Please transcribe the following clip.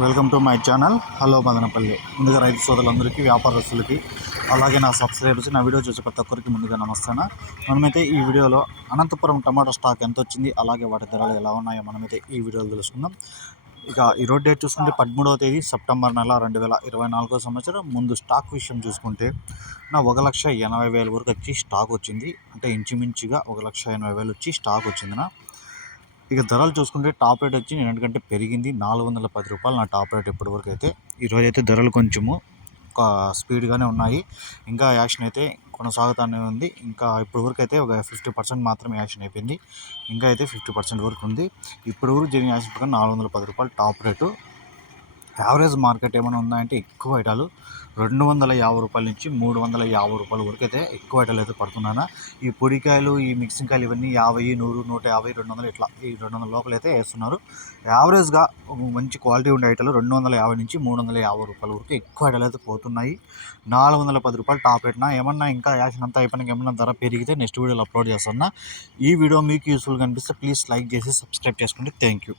Welcome to my channel. Hello Madanapalle. ముందుగా రైతు సోదరులందరికీ వ్యాపారస్తులకి అలాగే నా సబ్స్క్రైబర్స్ నా వీడియో చూసే ప్రతి ఒక్కరికి ముందుగా నమస్తాను మనమైతే ఈ వీడియోలో అనంతపురం టమాటో స్టాక్ ఎంత వచ్చింది అలాగే వాటి ధరలు ఎలా ఉన్నాయో మనమైతే ఈ వీడియోలో తెలుసుకుందాం. ఇక ఈరోజు డేట్ చూసుకుంటే పదమూడవ తేదీ సెప్టెంబర్ నెల రెండు వేల ఇరవై నాలుగో సంవత్సరం. ముందు స్టాక్ విషయం చూసుకుంటే నా ఒక లక్ష ఎనభై వేల వరకు వచ్చి స్టాక్ వచ్చింది. అంటే ఇంచుమించుగా ఒక లక్ష ఎనభై వేలు వచ్చి స్టాక్ వచ్చింది నా ఇక ధరలు చూసుకుంటే టాప్ రేట్ వచ్చి నేను ఎందుకంటే పెరిగింది నాలుగు వందల పది రూపాయలు నా టాప్ రేట్ ఇప్పటివరకు అయితే ఈరోజు అయితే ధరలు కొంచెము ఒక స్పీడ్గానే ఉన్నాయి. ఇంకా యాక్షన్ అయితే కొనసాగుతూనే ఉంది. ఇంకా ఇప్పటివరకు అయితే ఒక ఫిఫ్టీ పర్సెంట్ మాత్రమే యాక్షన్ అయిపోయింది. ఇంకా అయితే ఫిఫ్టీ పర్సెంట్ వరకు ఉంది. ఇప్పుడు వరకు జరిగిన యాక్షన్ ప్రకారం నాలుగు వందల పది రూపాయలు టాప్ రేటు. యావరేజ్ మార్కెట్ ఏమైనా ఉందంటే ఎక్కువ ఐటాలు. రెండు వందల యాభై రూపాయల నుంచి మూడు వందల యాభై రూపాయల వరకు అయితే ఎక్కువ ఐటాలు అయితే పడుతున్నాను. ఈ పొడికాయలు ఈ మిక్సింగ్ కాయలు ఇవన్నీ యాభై నూరు నూట యాభై రెండు వందలు ఇట్లా ఈ రెండు వందల లోపల అయితే వేస్తున్నారు. యావరేజ్గా మంచి క్వాలిటీ ఉండే ఐటాలు రెండు వందల యాభై నుంచి మూడు వందల యాభై రూపాయల వరకు ఎక్కువ ఐటాలు అయితే పోతున్నాయి. నాలుగు వందల పది రూపాయలు టాప్ రేట్న? ఏమన్నా ఇంకా యాక్షన్ అంతా అయిపోయినాక ఏమన్నా ధర పెరిగితే నెక్స్ట్ వీడియోలో అప్లోడ్ చేస్తున్నా ఈ వీడియో మీకు యూస్ఫుల్గా అనిపిస్తే ప్లీజ్ లైక్ చేసి సబ్స్క్రైబ్ చేసుకోండి. Thank you.